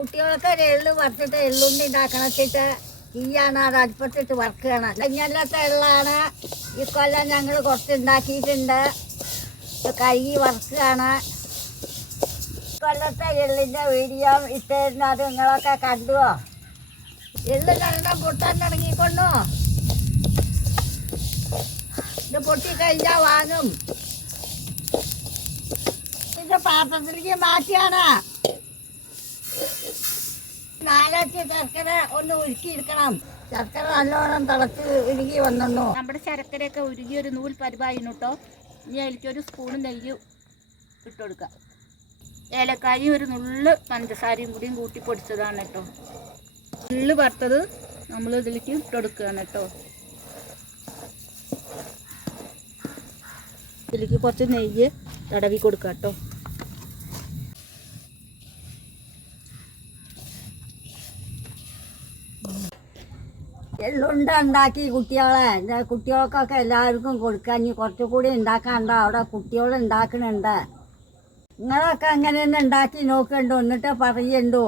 കുട്ടികളൊക്കെ എള്ള് വറുത്തിട്ട് എള്ളുണ്ടി ഉണ്ടാക്കണം വെച്ചിട്ട് തീയാണ് അത് അടുപ്പത്തിട്ട് വറുക്കുകയാണ്. കഴിഞ്ഞല്ലാത്ത എള്ളാണ്. ഈ കൊല്ലം ഞങ്ങൾ കുറച്ച് ഉണ്ടാക്കിയിട്ടുണ്ട്. കഴുകി വറുക്കുകയാണ്. കൊല്ലത്തെ എള്ളിൻ്റെ വീഡിയോ ഇട്ടിരുന്നു. അത് നിങ്ങളൊക്കെ കണ്ടുവോ? എള്ള് കണ്ട പൊട്ടാൻ തുടങ്ങിക്കൊണ്ടോ. ഇത് പൊട്ടിക്കഴിഞ്ഞാൽ വാങ്ങും. ഇത് പാത്രത്തിലേക്ക് മാറ്റിയാണ്. നാലാഴ്ച ശർക്കര ഒന്ന് ഉരുക്കിയെടുക്കണം. ശർക്കര നല്ലോണം തിളച്ച് ഉരുകി വന്നു. നമ്മുടെ ശർക്കരയൊക്കെ ഉരുകി ഒരു നൂൽ പരിവായിരുന്നു കേട്ടോ. ഇനി അതിലേക്കൊരു സ്പൂൺ നെയ്യ് ഇട്ട് കൊടുക്കാം. ഏലക്കായും ഒരു നുള്ള് പഞ്ചസാരയും കൂടിയും കൂട്ടി പൊടിച്ചതാണ് കേട്ടോ. നുള്ള് വറുത്തത് നമ്മൾ ഇതിലേക്ക് ഇട്ട് കൊടുക്കുകയാണ് കേട്ടോ. ഇതിലേക്ക് കുറച്ച് നെയ്യ് തടവി കൊടുക്കാം കേട്ടോ. എള്ളുണ്ട ഉണ്ടാക്കി കുട്ടികൾക്കൊക്കെ എല്ലാവർക്കും കൊടുക്കാൻ. ഇനി കുറച്ചുകൂടി ഉണ്ടാക്കാണ്ടോ? അവിടെ കുട്ടികൾ ഉണ്ടാക്കുന്നുണ്ട്. നിങ്ങളൊക്കെ അങ്ങനെ തന്നെ ഉണ്ടാക്കി നോക്കണ്ടോ? എന്നിട്ട് പറയണ്ടോ?